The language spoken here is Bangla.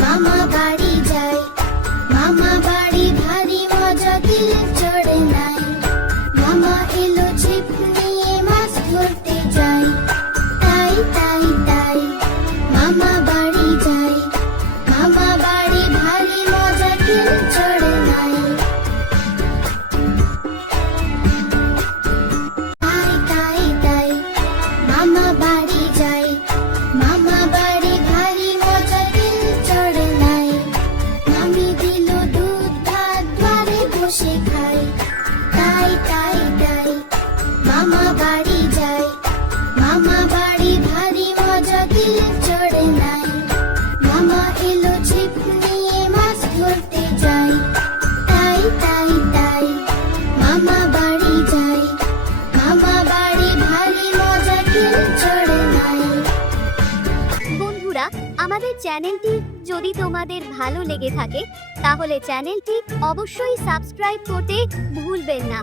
মামা বাড়ি যাই মামা বাড়ি ভারী মজা দিলে চড়ে নাই। মামা এলো ছিপ নিয়ে মাছ ধরতে যাই তাই তাই তাই। মামা বাড়ি যাই মামি দিল দুধ ভাত ঘরে বসে খাই। তাই তাই তাই, মামা বাড়ি যাই। মামা বাড়ি ভারী মজা দিল চড়ে নাই। মামা এলো ছিপ নিয়ে মাছ ধরতে যাই। তাই তাই তাই, মামা বাড়ি যাই। মামা বাড়ি ভারী মজা দিল চড়ে নাই। বন্ধুরা, আমাদের চ্যানেলটি যদি তোমাদের ভালো লেগে থাকে তাহলে চ্যানেলটি অবশ্যই সাবস্ক্রাইব করতে ভুলবেন না।